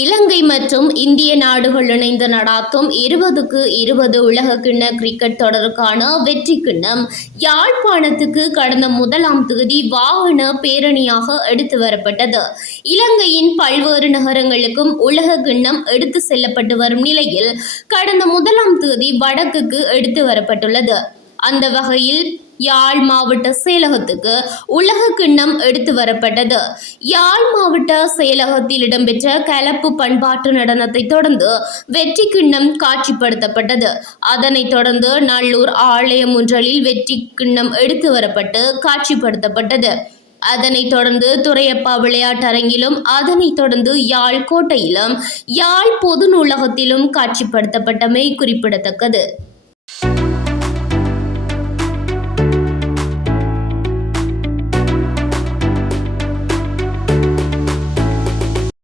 இலங்கை மற்றும் இந்திய நாடுகள் இணைந்து நடாத்தும் இருபதுக்கு இருபது உலக கிண்ண கிரிக்கெட் தொடருக்கான வெற்றி கிண்ணம். யாழ்ப்பாணத்துக்கு கடந்த முதலாம் தேதி வாகன பேரணியாக எடுத்து வரப்பட்டது. இலங்கையின் பல்வேறு நகரங்களுக்கும் உலக கிண்ணம் எடுத்து செல்லப்பட்டு வரும் நிலையில் கடந்த முதலாம் தேதி வடக்குக்கு எடுத்து வரப்பட்டுள்ளது. அந்த வகையில் யாழ் மாவட்ட செயலகத்துக்கு உலக கிண்ணம் எடுத்து வரப்பட்டது. யாழ் மாவட்ட செயலகத்தில் இடம்பெற்ற கலப்பு பண்பாட்டு நடனத்தை தொடர்ந்து வெற்றி கிண்ணம் காட்சிப்படுத்தப்பட்டது. அதனைத் தொடர்ந்து நல்லூர் ஆலயம் ஒன்றலில் வெற்றி கிண்ணம் எடுத்து வரப்பட்டு காட்சிப்படுத்தப்பட்டது. அதனைத் தொடர்ந்து துறையப்பா விளையாட்டரங்கிலும் அதனைத் தொடர்ந்து யாழ் கோட்டையிலும் யாழ் பொது நூலகத்திலும் காட்சிப்படுத்தப்பட்டமை குறிப்பிடத்தக்கது.